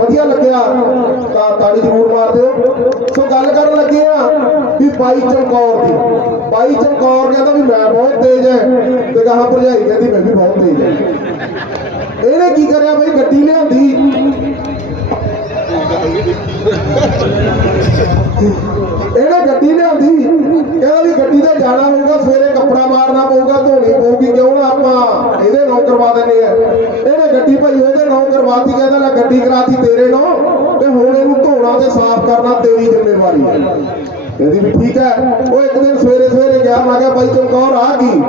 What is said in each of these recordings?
ਵਧੀਆ ਲੱਗਿਆ, ਤਾਂ ਤਾੜੀ ਜ਼ਰੂਰ ਮਾਰ ਦਿਓ। ਸੋ ਗੱਲ ਕਰਨ ਲੱਗੇ ਆ ਵੀ ਬਾਈ ਚਮਕੌਰ ਦੀ। ਬਾਈ ਚਮਕੌਰ ਕਹਿੰਦਾ ਵੀ ਮੈਂ ਬਹੁਤ ਤੇਜ਼ ਹੈ ਤੇ ਕਹਾ ਭਰਜਾਈ ਕਹਿੰਦੀ ਮੈਂ ਵੀ ਬਹੁਤ ਤੇਜ਼ ਹੈ ਇਹਨੇ ਕੀ ਕਰਿਆ ਬਈ? ਗੱਡੀ ਲਿਆਂਦੀ। ਇਹਨੇ ਗੱਡੀ ਲਿਆਂਦੀ। ਕਹਿੰਦਾ ਵੀ ਗੱਡੀ ਤੇ ਜਾਣਾ ਹੋਊਗਾ, ਸਵੇਰੇ ਕੱਪੜਾ ਮਾਰਨਾ ਪਊਗਾ, ਧੋਣੀ ਪਊਗੀ, ਕਿਉਂ ਨਾ ਆਪਾਂ ਇਹਦੇ ਨਾਂ ਕਰਵਾ ਦਿੰਦੇ ਆ। ਇਹਨੇ ਗੱਡੀ ਭਾਈ ਉਹਦੇ ਨਾਂ ਕਰਵਾਤੀ, ਕਹਿੰਦਾ ਲੈ ਗੱਡੀ ਕਰਾਤੀ ਤੇਰੇ ਨਾਂ ਤੇ ਹੁਣ ਇਹਨੂੰ ਧੋਣਾ ਤੇ ਸਾਫ਼ ਕਰਨਾ ਤੇਰੀ ਜ਼ਿੰਮੇਵਾਰੀ ਹੈ। ਕਹਿੰਦੀ ਵੀ ਠੀਕ ਹੈ। ਉਹ ਇੱਕ ਦਿਨ ਸਵੇਰੇ ਸਵੇਰੇ ਗਿਆ, ਮੈਂ ਕਿਹਾ ਭਾਈ ਚਮਕੌਰ ਆ ਗਈ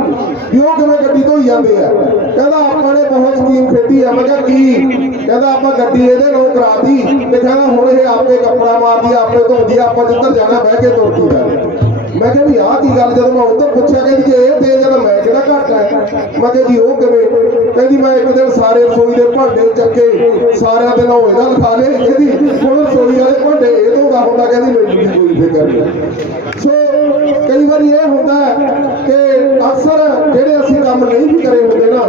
ਵੀ ਉਹ ਕਿਵੇਂ ਗੱਡੀ ਧੋਈ ਜਾਂਦੇ ਆ ਕਹਿੰਦਾ ਆਪਾਂ ਨੇ ਬਹੁਤ ਸਕੀਮ ਖੇਡੀ ਆ ਮੈਂ ਕਿਹਾ ਕੀ? ਕਹਿੰਦਾ ਆਪਾਂ ਗੱਡੀ ਇਹਦੇ ਨਾਲ ਕਰਾਤੀ ਤੇ ਕਹਿੰਦਾ ਹੁਣ ਇਹ ਆਪੇ ਕੱਪੜਾ ਮਾਰਦੀ ਆਪੇ ਧੋਦੀ ਆਪਾਂ ਜਿੱਧਰ ਜਾਣਾ ਬਹਿ ਕੇ ਤੁਰਦੀ ਆ ਮੈਂ ਕਿਹਾ ਵੀ ਆਹ ਕੀ ਗੱਲ, ਜਦੋਂ ਮੈਂ ਉੱਧਰ ਪੁੱਛਿਆ, ਕਹਿੰਦੀ ਜੇ ਇਹ ਤੇਜ਼ ਆ ਤਾਂ ਮੈਂ ਕਿਹੜਾ ਘੱਟ ਹੈ? ਮੈਂ ਕਿਹਾ ਜੀ ਉਹ ਕਿਵੇਂ? ਕਹਿੰਦੀ, ਮੈਂ ਇੱਕ ਦਿਨ ਸਾਰੇ ਰਸੋਈ ਦੇ ਭਾਂਡੇ ਚੱਕੇ, ਸਾਰਿਆਂ ਦੇ ਨਾਂ ਇਹਦਾ ਲਿਖਾ ਲਏ। ਕਹਿੰਦੀ, ਹੁਣ ਰਸੋਈ ਵਾਲੇ ਭਾਂਡੇ ਇਹ ਧੋਦਾ ਹੁੰਦਾ ਕਹਿੰਦੀ, ਮੈਨੂੰ ਨਹੀਂ ਕੋਈ ਫਿਕਰ ਨਹੀਂ। ਸੋ ਕਈ ਵਾਰੀ ਇਹ ਹੁੰਦਾ ਕਿ ਅਕਸਰ ਜਿਹੜੇ ਅਸੀਂ ਕੰਮ ਨਹੀਂ ਵੀ ਕਰੇ ਹੁੰਦੇ ਨਾ,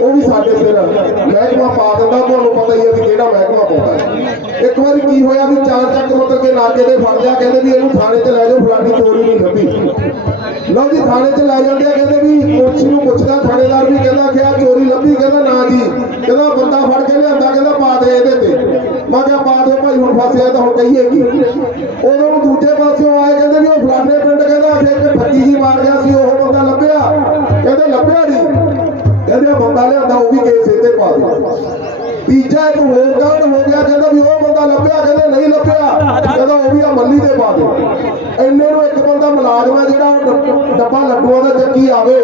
ਉਹ ਵੀ ਸਾਡੇ ਸਿਰ ਮਹਿਕਮਾ ਪਾ ਦਿੰਦਾ। ਤੁਹਾਨੂੰ ਪਤਾ ਹੀ ਹੈ ਵੀ ਕਿਹੜਾ ਮਹਿਕਮਾ ਪਾਉਂਦਾ ਹੈ। ਇੱਕ ਵਾਰੀ ਕੀ ਹੋਇਆ ਵੀ ਚਾਰ ਚੱਕ ਮਤਲਬ ਕੇ ਨਾਕੇ ਤੇ ਫੜ ਲਿਆ, ਕਹਿੰਦੇ ਵੀ ਇਹਨੂੰ ਥਾਣੇ 'ਚ ਲੈ ਜਾਓ ਫਲਾਨੀ ਚੋਰੀ ਨਹੀਂ ਲੱਭੀ। ਲਓ ਜੀ, ਥਾਣੇ 'ਚ ਲੈ ਜਾਂਦੇ ਆ, ਕਹਿੰਦੇ ਵੀ ਪੁਲਿਸ ਨੂੰ ਪੁੱਛਦਾ, ਥਾਣੇਦਾਰ ਵੀ ਕਹਿੰਦਾ ਕਿ ਆ ਚੋਰੀ ਲੱਭੀ, ਕਹਿੰਦਾ ਨਾ ਜੀ। ਕਹਿੰਦਾ ਬੰਦਾ ਫੜ ਕੇ ਲਿਆਂਦਾ, ਕਹਿੰਦਾ ਪਾ ਦੇ ਇਹਦੇ ਤੇ। ਮੈਂ ਕਿਹਾ ਪਾ ਦਿਓ ਭਾਈ, ਹੁਣ ਫਸਿਆ ਤਾਂ ਹੁਣ ਕਹੀਏ ਕੀ। ਉਦੋਂ ਦੂਜੇ ਪਾਸਿਓਂ ਆਏ, ਕਹਿੰਦੇ ਵੀ ਉਹ ਫਲਾਣੇ ਪਿੰਡ, ਕਹਿੰਦਾ ਅਖੇ ਇੱਕ ਠੱਗੀ ਜੀ ਮਾਰ ਗਿਆ ਸੀ, ਉਹ ਬੰਦਾ ਲੱਭਿਆ। ਕਹਿੰਦੇ ਲੱਭਿਆ ਨਹੀਂ ਕਹਿੰਦੇ ਬੰਦਾ ਲਿਆਂਦਾ, ਉਹ ਵੀ ਕੇਸ ਇਹਦੇ ਪਾ ਦਿਓ। ਤੀਜਾ ਇੱਕ ਹੋਰ ਕਾਰਨ ਹੋ ਗਿਆ, ਕਹਿੰਦਾ ਵੀ ਉਹ ਬੰਦਾ ਲੱਭਿਆ, ਕਹਿੰਦੇ ਨਹੀਂ ਲੱਭਿਆ। ਕਹਿੰਦਾ ਦੇ ਪਾ ਦਿਓ ਇੰਨੇ ਨੂੰ ਇੱਕ ਬੰਦਾ ਮੁਲਾਜ਼ਮ ਹੈ ਜਿਹੜਾ ਡੱਬਾ ਲੱਡੂਆਂ ਦਾ ਚੱਕੀ ਆਵੇ।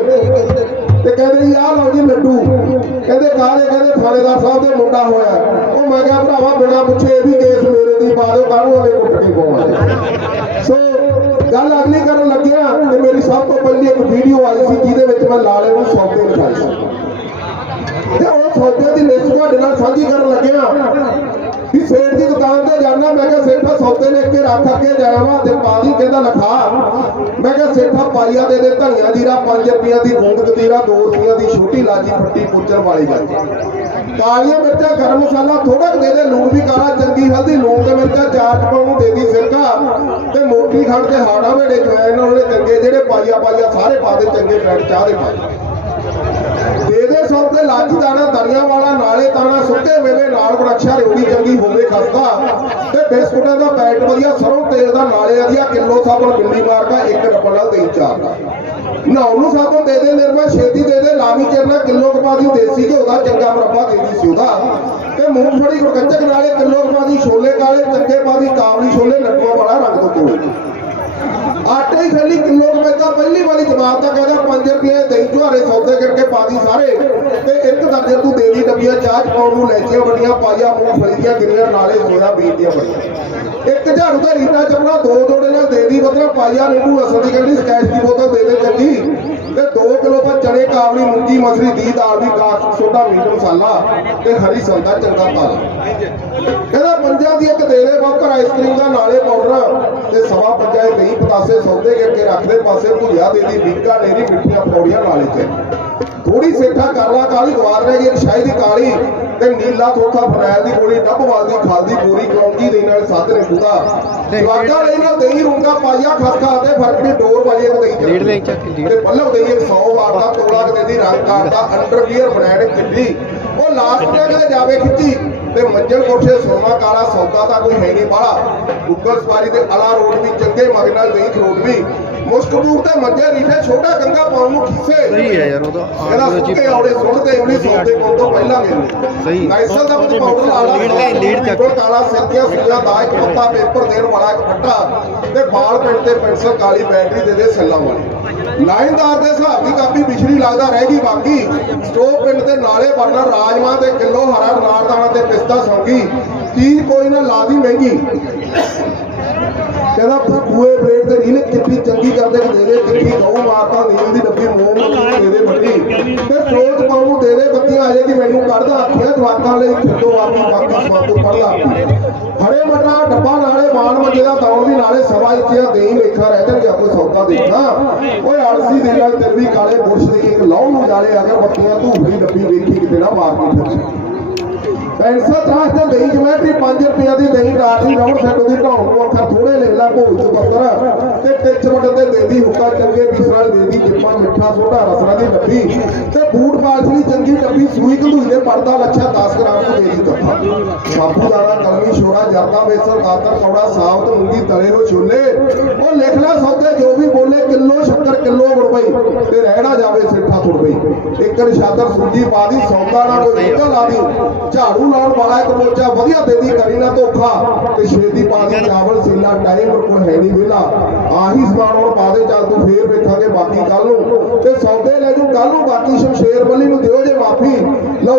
ਤੇ ਕਹਿੰਦੇ ਜੀ ਲਓ ਜੀ ਲੱਡੂ ਕਹਿੰਦੇ, ਕਾਹਦੇ? ਕਹਿੰਦੇ, ਥਾਣੇਦਾਰ ਸਾਹਿਬ ਦੇ ਮੁੰਡਾ ਹੋਇਆ। ਉਹ ਮੈਂ ਕਿਹਾ, ਭਰਾਵਾ, ਬਿਨਾਂ ਪੁੱਛੇ ਇਹ ਵੀ ਕੇਸ ਮੇਰੇ ਦੀ ਪਾ ਦਿਓ, ਕਾਹਨੂੰ ਵਾਲੇ ਕੁੱਟ ਕੇ ਪਾਉਣਾ ਸੋ ਗੱਲ ਅਗਲੀ ਕਰਨ ਲੱਗਿਆ ਤੇ ਮੇਰੀ ਸਭ ਤੋਂ ਪਹਿਲੀ ਇੱਕ ਵੀਡੀਓ ਆਈ ਸੀ, ਜਿਹਦੇ ਵਿੱਚ ਮੈਂ ਲਾਲੇ ਨੂੰ ਸੌਦੇ ਦਿਖਾਏ ਸੀ। ਤੇ ਉਹ ਸੌਦੇ ਦੀ ਲਿਸਟ ਤੁਹਾਡੇ ਨਾਲ ਸਾਂਝੀ ਕਰਨ ਮੈਂ ਕਿਹਾ ਸੇਠਾ ਰੱਖ ਅੱਗੇ ਜਾਇਆ ਤੇ ਪਾਦੀ ਕਹਿੰਦਾ ਲਿਖਾ। ਮੈਂ ਕਿਹਾ, ਸੇਠਾ ਪਾਈਆ ਦੇ ਦੇ ਧਨੀਆ ਜੀਰਾ 5 ਰੁਪਈਆ ਦੀ ਗੂੰਦ ਕਤੀਰਾ 2 ਰੁਪਈਆ ਦੀ ਛੋਟੀ ਲਾਜੀ ਫੱਟੀ ਪੁੱਜਣ ਵਾਲੀ ਗੱਲ ਕਾਲੀਆਂ ਮਿਰਚਾਂ, ਗਰਮ ਮਸਾਲਾ ਥੋੜਾ ਦੇ ਦੇ, ਲੂਣ ਵੀ ਕਾਲਾ, ਚੰਗੀ, ਹਲਦੀ, ਲੂਣ ਤੇ ਮਿਰਚਾਂ, ਚਾਰ ਚਪਾਉ ਨੂੰ ਦੇ ਦੀ ਸਿਰਕਾ ਤੇ ਮੋਟੀ ਖੰਡ ਤੇ ਹਾੜਾ ਵੇੜੇ ਉਹਨਾਂ ਨੇ ਚੰਗੇ ਜਿਹੜੇ ਪਾਈਆ ਪਾਈਆ ਸਾਰੇ ਪਾ ਦੇ, ਚੰਗੇ ਫੈਟ ਚਾਹ ਦੇ ਪਾ ਦੇ ਤੇ ਲੱਜ ਦਾਣਾ ਦਰੀਆਂ ਵਾਲਾ, ਨਾਲੇ ਤਾਣਾ ਸੁੱਕੇ ਮੇਵੇ ਨਾਲ ਬਰਕਸ਼ਾ ਰੋੜੀ ਚੰਗੀ ਹੋਵੇ ਖਸਤਾ। ਤੇ ਬਿਸਕੁਟਾਂ ਦਾ ਪੈਕਟ ਵਧੀਆ, ਸਰੋਂ ਤੇਲ ਦਾ ਨਾਲੇ ਵਧੀਆ, ਕਿਲੋ ਸਾਬਣ ਬਿੱਲੀ ਮਾਰਕਾ ਇੱਕ ਡੱਬਾ ਨਾਲ ਤਿੰਨ ਚਾਰ ਦਾ। ਨਹਾਉਣ ਨੂੰ ਸਾਬਣ ਦੇ ਦੇ ਨਿਰਮਾ ਛੇਤੀ ਦੇ ਦੇ, ਲਾਵੀ ਚਰਨਾ ਕਿਲੋ ਕਪਾ ਦੀ, ਦੇਸੀ ਘਿਓ ਦਾ, ਚੰਗਾ ਮਰੱਬਾ ਦੇਦੀ ਸੀ ਉਹਦਾ। ਤੇ ਮੂੰਗਫੜੀ ਗੁਰਕੱਚਕ ਨਾਲੇ ਕਿਲੋ ਕਪਾ ਦੀ, ਛੋਲੇ ਕਾਲੇ ਚੰਗੇ ਪਾ ਦੀ, ਕਾਬਲੀ ਛੋਲੇ ਲੱਡੂਆਂ ਵਾਲਾ ਰੰਗ ਤੋਂ ਕੋਲ। ਆਟੇ ਹੀ ਖਾਲੀ ਕਿਲੋ ਕੁ ਪਹਿਲੀ ਵਾਲੀ ਜਮਾਤ ਦਾ ਕਹਿੰਦਾ 5 ਰੁਪਏ ਦਹੀਂ ਝੁਆਰੇ ਸੌਦੇ ਕਰਕੇ ਪਾ ਦੀ ਸਾਰੇ। ਤੇ ਇੱਕ ਦਰਜਨ ਤੂੰ ਦੇ ਦੀ ਡੱਬੀਆਂ, ਚਾਹ ਚ ਪਾਉਣ ਨੂੰ ਲੈਚੀਆਂ ਵੱਡੀਆਂ ਪਾਈਆ ਮੂੰਗਫਲੀ ਦੀਆਂ ਗਿਰੀਆਂ ਨਾਲੇ ਸੋਇਆ ਬੀਜ ਦੀਆਂ ਵੱਡੀਆਂ। ਇੱਕ ਝਾੜੂ ਦਾ ਰੀਟਾ ਚੱਪਣਾ ਦੋ ਜੋੜੇ ਨਾਲ ਦੇ ਦੀ ਬਦਲਾ ਪਾਈਆ, ਨਿੰਬੂ ਅਸਲ ਦੀ ਕਹਿੰਦੀ ਸਕੈਸ਼ ਦੀ ਬੋਤਲ ਦੇ ਦੇ ਚੱਲੀ ਤੇ 2 ਕਿਲੋ ਪਰ ਚਣੇ ਕਾਬਲੀ ਮੂੰਗੀ, ਮਸਰੀ, ਦੀ ਦਾਲ ਦੀ ਕਾਸ਼, ਸੋਡਾ, ਮੀਟ, ਮਸਾਲਾ ਤੇ ਹਰੀ ਸੰਦਾ, ਚੰਗਾ ਪਾ ਕਹਿੰਦਾ ਪੰਜਾਂ ਦੀ ਇੱਕ ਦੇ ਦੇ ਬੱਕਰ ਆਈਸਕ੍ਰੀਮ ਦਾ ਨਾਲੇ ਪਾਊਡਰ ਤੇ ਸਵਾ ਦੇ ਦਹੀਂ ਪਤਾਸੇ ਸੌਦੇ ਕਰਕੇ ਰੱਖਦੇ ਪਾਸੇ ਭੁਜਿਆ ਦੇ ਦੀ ਬੀਕਾ ਨੇਰੀ ਮਿੱਠੀਆਂ ਪੌੜੀਆਂ ਨਾਲੇ ਤੇ ਥੋੜੀ ਸੇਠਾ ਕਰ ਲਾ ਕਾਲੀ ਗਵਾਰ ਰਹਿ ਗਈ ਸ਼ਾਹੀ ਦੀ ਕਾਲੀ ਤੇ ਨੀਲਾ ਥੋਥਾ ਫਰੈਲ ਦੀ ਗੋਲੀ ਡੱਬਵਾਲ ਦੀ ਖਾਲ ਦੀ ਪੂਰੀ ਕਲੌਂਜੀ ਦੇ ਨਾਲ ਸਾਧ ਨੇ ਖੁਦਾ। ਸਵਾਗਾ ਲੈ ਨਾਲ ਦਹੀਂ ਰੂੰਗਾ ਪਾਈਆ ਖਸਖਾ ਤੇ ਫ਼ਰਕ ਦੀ ਡੋਰ ਵਾਲੀ ਇੱਕ ਦਹੀਂ ਲੀਡ ਲੈ ਚੱਕ ਲੀਡ। ਤੇ ਪੱਲਵ ਦੇ 100 ਵਾਟ ਦਾ ਤੋਲਾ ਕਿਤੇ ਦੀ ਰੰਗ ਕਾਰਡ ਦਾ ਅੰਡਰਵੀਅਰ ਬ੍ਰਾਂਡ ਕਿੱਡੀ। ਉਹ ਲਾਸਟ ਤੇ ਜਾਵੇ ਖਿੱਚੀ। ਤੇ ਮੰਜਲ ਕੋਠੇ ਸੁਰਮਾ ਕਾਲਾ ਸੌਦਾ ਤਾਂ ਕੋਈ ਹੈ ਨਹੀਂ ਬਾਹਲਾ। ਉੱਗਲ ਸਵਾਰੀ ਤੇ ਅਲਾ ਰੋਡ ਵੀ ਚੰਗੇ ਮਗ ਨਾਲ ਨਹੀਂ ਰੋਡ ਵੀ ਮੁਸ਼ਕਬੂਰ ਤੇ ਮੰਜੇ ਰੀਠੇ ਛੋਟਾ ਗੰਗਾ ਪਾਉਣ ਨੂੰ ਖਿੱਸੇ। ਸਹੀ ਹੈ ਯਾਰ ਉਹਦਾ ਇਹਦਾ ਸੁੱਕੇ ਔੜੇ ਸੁੱਟਦੇ ਇਮਲੀ ਸੌਦੇ ਕੋਲ ਤੋਂ ਪਹਿਲਾਂ ਮਿਲਦੇ ਸਹੀ। ਨਾਈਸਲ ਦਾ ਵੀ ਪਾਊਡਰ ਲਾ ਲਾ ਲੀਡ ਲੈ, ਲੀਡ ਚੱਕ। ਬਿਲਕੁਲ ਕਾਲਾ ਸਿੱਕਿਆ ਸੁਈਆ ਦਾ ਇੱਕ ਪੱਤਾ ਪੇਪਰ ਦੇਣ ਵਾਲਾ ਇੱਕ ਫੱਟਾ ਤੇ ਬਾਲ ਪਿੰਡ ਤੇ ਪੈਨਸਲ ਕਾਲੀ ਬੈਟਰੀ ਦੇ ਦੇ ਸੱਲਾਂ ਵਾਲੀ। ਲਾਈਨਦਾਰ ਦੇ ਹਿਸਾਬ ਦੀ ਕਾਪੀ ਪਿਛੜੀ ਲੱਗਦਾ ਰਹਿ ਗਈ ਬਾਕੀ ਸਟੋਵ ਪਿੰਡ ਦੇ ਨਾਲੇ ਵਰਨਾ ਰਾਜਮਾ ਤੇ ਕਿਲੋ ਹਰਾ ਨਾਰਦਾਣਾ ਤੇ ਪਿਸਤਾ ਸੌਂਗੀ। ਚੀਜ਼ ਕੋਈ ਨਾ ਲਾ ਦੀ ਮਹਿੰਗੀ। ਕਹਿੰਦਾ ਬੂਏ ਬ੍ਰੇਕ ਤੇ ਰੀਲ ਕਿੱਡੀ ਚੰਗੀ ਕਰਦੇ ਦੇ ਦੇ ਕਿੱਡੀ ਗਊ ਮਾਰਤਾ ਨੀਲ ਦੀ ਡੱਬੀ ਮੂੰਹ ਦੇ ਦੇ ਵੱਡੀ। ਤੇ ਚੋਟ ਪਾਉਂ, ਦੇ ਦੇ ਬੱਤੀਆਂ ਆ ਕਿ ਮੈਨੂੰ ਕੱਢਦਾ ਅੱਖੀਆਂ ਜਵਾਕਾਂ ਲਈ ਛੱਡੋ ਆਪੀ ਬਾਕੀ ਸਵਾਦੂ ਪੜਦਾ ਹਰੇ ਮਟਰਾ, ਡੱਬਾ ਨਾਲੇ ਮਾਨ ਮੱਜੇ ਦਾ ਦੌੜ ਵੀ ਨਾਲੇ ਸਵਾ ਇੱਚਿਆ ਦੇਈ ਵੇਖਾ ਰਹਿ ਜਾਣਗੇ ਕੋਈ ਸੌਦਾ ਦੇਖਣਾ ਓਏ ਆਲਸੀ ਦੇ ਨਾਲ ਤੇਰੀ ਕਾਲੇ ਬੁਰਸ਼ ਦੀ ਇੱਕ ਲਾਉ ਨੂੰ ਜਾਲੇ ਅਗਰ ਬੱਤੀਆਂ ਧੂਫੜੀ ਡੱਬੀ ਵੇਖੀ ਕਿਤੇ ਨਾ ਮਾਰ ਕੇ ਪੈਂਸਾ ਤਰਾਸ ਤੇ ਦਹੀਂ ਜਮੈਟਰੀ 5 ਰੁਪਿਆ ਦੀ ਦਹੀਂ ਡਾਟਰੀ ਰਬੜ ਸੈੱਟ ਦੀ ਢੌਣ ਕੋ ਅੱਖਰ ਥੋੜੇ ਲੈ ਲੈ ਭੋਜ ਚ ਪੱਤਰ ਤੇ ਟਿੱਚ ਮਟਰ ਤੇ ਦੇਦੀ ਹੁੱਕਾ ਚੰਗੇ ਪੀਸਰਾਂ ਦੇਦੀ ਜਿੱਪਾ ਮਿੱਠਾ, ਸੋਢਾ ਰਸਨਾ ਦੀ ਡੱਬੀ ਤੇ ਬੂਟ ਪਾਲਸੀ ਚੰਗੀ ਡੱਬੀ ਸੂਈ ਘੰਦੂਈ ਦੇ ਪਰਦਾ ਲੱਛਾ 10 ਗ੍ਰਾਮ ਦੀ ਦੇਦੀ ਕੱਪਾ ਬਾਪੂ ਦਾਣਾ ਕਲਮੀ ਛੋੜਾ ਜਰਦਾ, ਬੇਸਰ, ਦਾਤਰ, ਕੌੜਾ, ਸਾਬਤ ਮੂੰਗੀ ਤਲੇ ਨੂੰ ਛੋਲੇ। ਉਹ ਲਿਖ ਲੈ ਸੌਦੇ, ਜੋ ਵੀ ਬੋਲੇ ਕਿਲੋ ਸ਼ੱਕਰ ਕਿਲੋ ਗੁੜ ਪਈ ਤੇ ਰਹਿਣਾ ਜਾਵੇ ਸਿੱਠਾ ਤੁਰ ਪਈ। ਇੱਕ ਨਿਸ਼ਾਦਰ ਸੂਜੀ ਪਾ ਦੀ ਸੌਦਾ ਨਾ ਕੋਈ ਨਿਕਲ ਲਾ ਦੀ। ਝਾੜੂ ਲਾਉਣ ਵਾਲਾ ਇੱਕ ਮੋਚਾ ਵਧੀਆ ਦੇ ਦੀ ਕਰੀ ਨਾ ਧੋਖਾ। ਤੇ ਛੇਤੀ ਪਾ ਦੀ ਚਾਵਲ ਸੀਲਾ ਟਾਈਮ ਕੋਲ ਹੈ ਨਹੀਂ ਵੇਲਾ ਆਹੀ ਸਮਾਨ ਹੁਣ ਪਾ ਦੇ ਚੱਲ ਤੂੰ ਫੇਰ ਵੇਖਾਂਗੇ ਬਾਕੀ ਕੱਲ ਨੂੰ। ਤੇ ਸੌਦੇ ਲੈ ਜੂ ਕੱਲ ਨੂੰ ਬਾਕੀ ਸ਼ਮਸ਼ੇਰ ਬੱਲੀ ਨੂੰ ਦਿਓ ਜੇ ਮਾਫੀ। ਲਓ